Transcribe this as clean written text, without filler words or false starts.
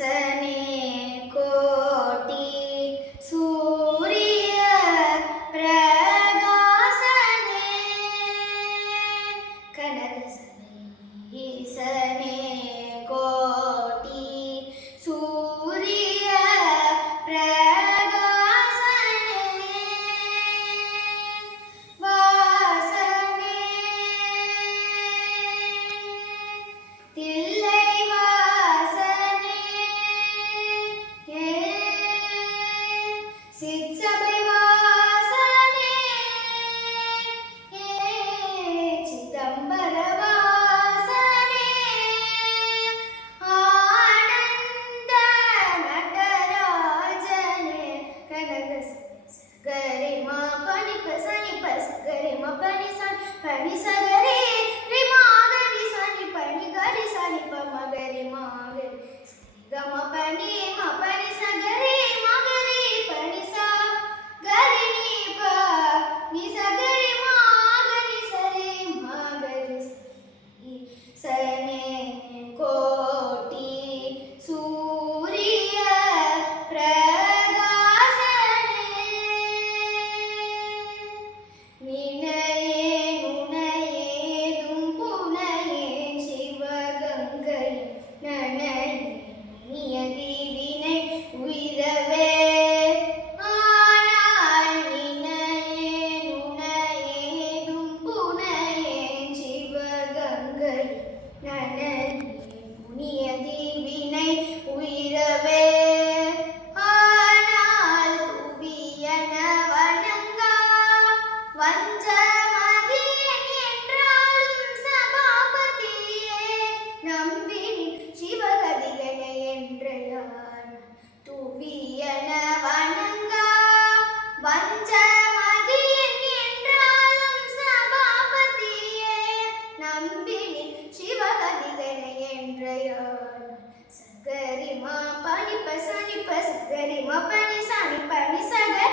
ஈசனே கோட்டி சூரிய பிரகாசனே கனகசனே ஈசனே கோட்டி சூரிய பிரகாசனே வாசனே தில்லை சிற்சபை வாசனே சிதம்பர வாசனே ஆனந்த நடராஜனே கனகசரி மா பனி பசனி பசகரி மா பனி சன் பனி சகரி ரி மாகரி சனி பனி கரி சனி ப மகரி மாகரி க ம பனி சகரி மகரி பனி சா கரி நீ ப நீ சகரி மாகரி சரி மகரி சனே கோட்டி சூரிய பிரகாசனே நினையே நுணையேதும் புனையேன் சிவகங்கை நனையே நியதி வினை உயிரவே ஆனால் நினையே நுணையேதும் புனையேன் சிவகங்கை நனையே நியதி வினை உயிரவே ஆனால் துவியன வணங்கா வஞ்சமதியன் என்றாலும் சபாபதியே நம்பினி சிவகதிகனை என்றான் துவியன வணங்கா வஞ்சமதியன் என்றாலும் சபாபதியே நம்பினி சிவகதிகனை என்றான் சகரி மா பனி பசனி பசகரி மா பனி சனி பனி சகரி